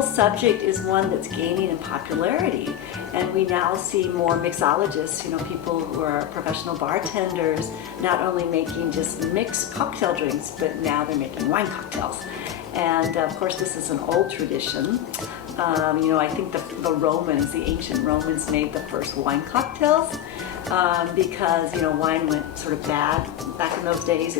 whole subject is one that's gaining in popularity, and we now see more mixologists, people who are professional bartenders, not only making just mixed cocktail drinks, but now they're making wine cocktails. And of course, this is an old tradition. I think the Romans, the ancient Romans, made the first wine cocktails because wine went sort of bad back in those days.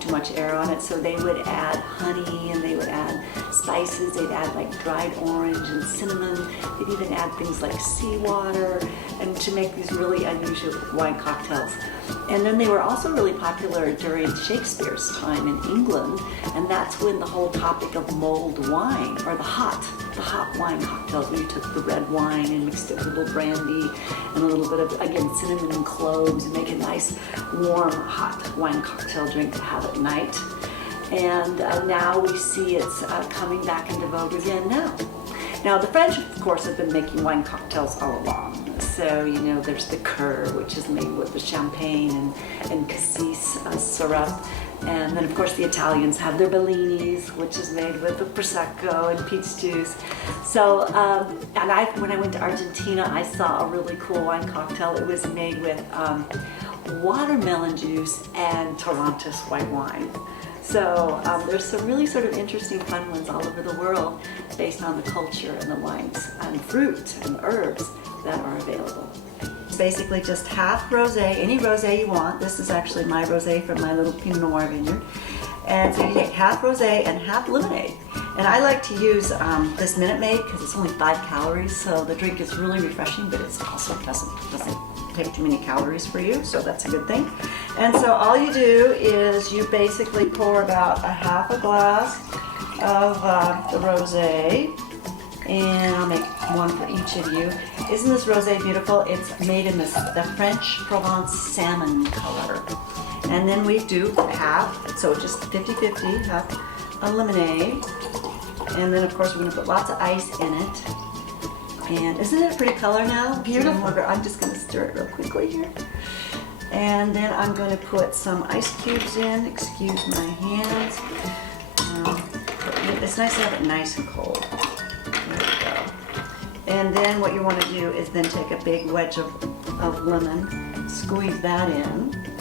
Too much air on it, so they would add honey and they would add spices. They'd add like dried orange and cinnamon. They'd even add things like seawater, and to make these really unusual wine cocktails. And then they were also really popular during Shakespeare's time in England, and that's when the whole topic of mulled wine, or the hot wine cocktails, where you took the red wine and mixed it with a little brandy and a little bit of, again, cinnamon and cloves, and make a nice warm hot wine cocktail drink to have at night. And now we see it's coming back into vogue again now. Now the French, of course, have been making wine cocktails all along. So, there's the cur, which is made with the champagne and cassis syrup. And then, of course, the Italians have their bellinis, which is made with the prosecco and peach juice. So, when I went to Argentina, I saw a really cool wine cocktail. It was made with watermelon juice and Torrontés white wine. So there's some really sort of interesting fun ones all over the world based on the culture and the wines and fruit and herbs that are available. It's basically just half rosé, any rosé you want. This is actually my rosé from my little Pinot Noir vineyard. And so you take half rosé and half lemonade. And I like to use this Minute Maid because it's only 5 calories, so the drink is really refreshing, but it also doesn't take too many calories for you, so that's a good thing. And so all you do is you basically pour about a half a glass of the rosé, and I'll make one for each of you. Isn't this rosé beautiful? It's made in the French Provence salmon color. And then we do half, so just 50-50, half a lemonade. And then of course we're going to put lots of ice in it. And isn't it a pretty color now? Beautiful. I'm just going to stir it real quickly here. And then I'm going to put some ice cubes in. Excuse my hands. It's nice to have it nice and cold. There we go. And then what you want to do is then take a big wedge of lemon, squeeze that in,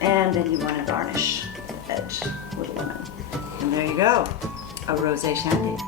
and then you want to garnish the edge with lemon. And there you go, a rosé shandy.